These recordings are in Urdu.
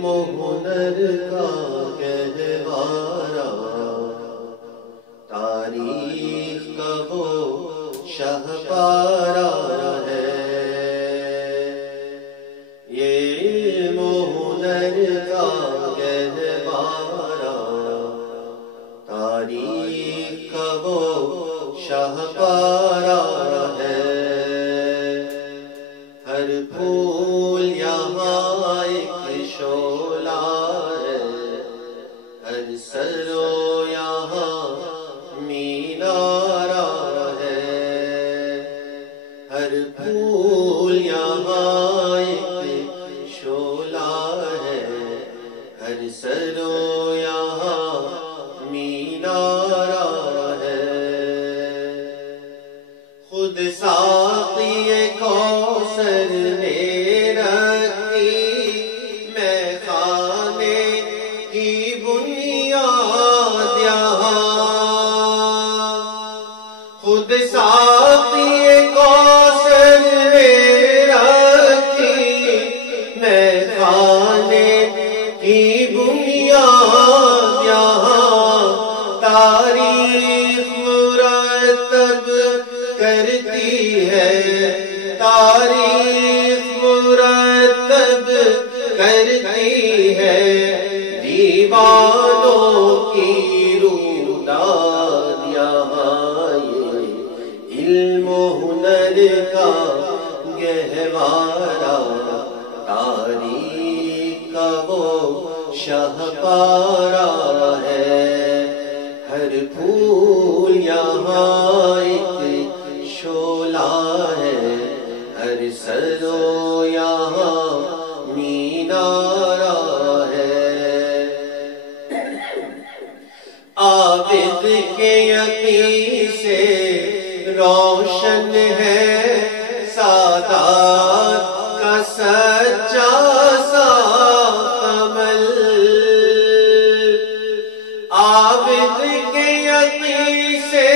علم و ہنر کا گہوارہ، تاریخ کا وہ شاہکارہ ہے۔ یہ علم و ہنر کا گہوارہ، تاریخ کا وہ شاہکارہ ہے۔ ہر پھول یہاں ایک شعلہ ہے، ہر سرو یہاں مینارہ ہے۔ ہر پھول یہاں ایک شعلہ ہے، ہر سرو یہاں مینارہ ہے۔ خود ساقی کوثر نے رکھی میں خانے کی بنیاد یہاں، خود ساقی کوثر نے رکھی میں خانے کی بنیاد یہاں۔ تاریخ مرتب کرتی ہے، تاریخ مرتب کرتی ہے، دیوانوں کی روداد یہاں۔ یہ علم و ہنر کا گہوارہ، تاریخ کا وہ شاہکارہ ہے۔ ہر پھول یہاں ایک شعلہ ہے، ہر سرو یہاں مینارہ ہے۔ عابد کے یقین سے روشن ہے سادات کا سچا صاف عمل۔ عابد کے یقین سے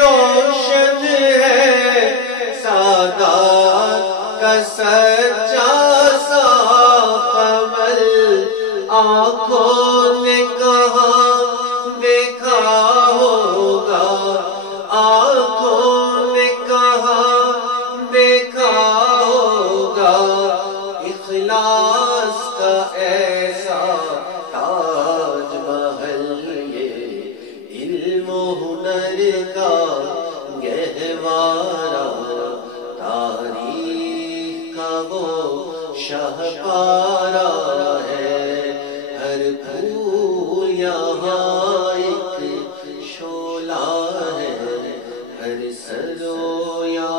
روشن ہے سادات کا سچا صاف عمل۔ آنکھوں نے کہاں دیکھا ہوگا، آنکھوں نے کہاں دیکھا ہوگا، اخلاص کا ایسا تاج محل۔ یہ علم و ہنر کا گہوارہ، تاریخ کا وہ شاہکارہ ہے۔ ہر پھول یہاں ایک شعلہ ہے، ہر سرو یہاں